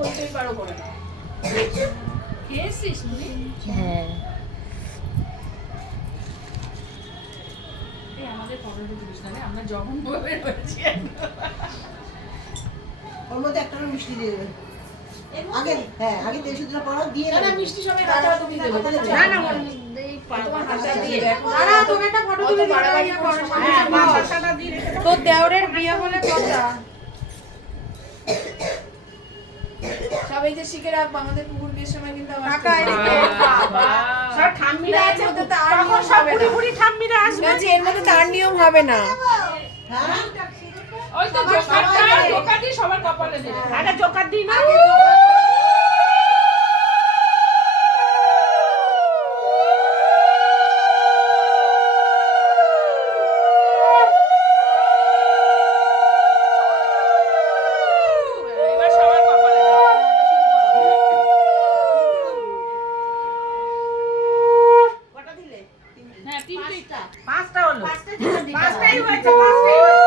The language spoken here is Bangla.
বলতেই পারো করে না। খেয়েছিস তুমি? হ্যাঁ এই আমাদের ফটোটা দিস না রে, আমরা যখন বলে রয়েছি ওর মধ্যে একটা মিষ্টি দিয়ে দেবে আগে। হ্যাঁ আগে তেল সুতরা পড়াও দিয়ে না মিষ্টি সবাই হাতে তুমি দেবে। না না তোমার হাতে দিয়ে দাঁড়া তোর একটা ফটো তুলে বাড়াবাড়ি দিয়ে করো। হ্যাঁ বাসাটা দিয়ে রেখে দাও। তোর দেওরের বিয়ে বলে কথা সব এই যে শিখে রাখবো, আমাদের পুকুর বিয়ের সময় কিন্তু আবার টাকা এদিকে। সব ঠাম্মিরা আছে, এর মধ্যে তো আর তখন নিয়ম সব হবে না। বুড়ি বুড়ি ঠাম্মিরা আসবে। বলছি এর মধ্যে তার নিয়ম হবে না। হ্যাঁ ওই তো জোকার দিয়ে সবার কপালে দেবে। আগে জোকার দিই না। এবার সবার কপালে দাও। কটা দিলে হ্যাঁ তিনটেই। পাঁচটা। পাঁচটা হলো। পাঁচটা দিলে পাঁচটাই হয়েছে, পাঁচটাই হয়েছে।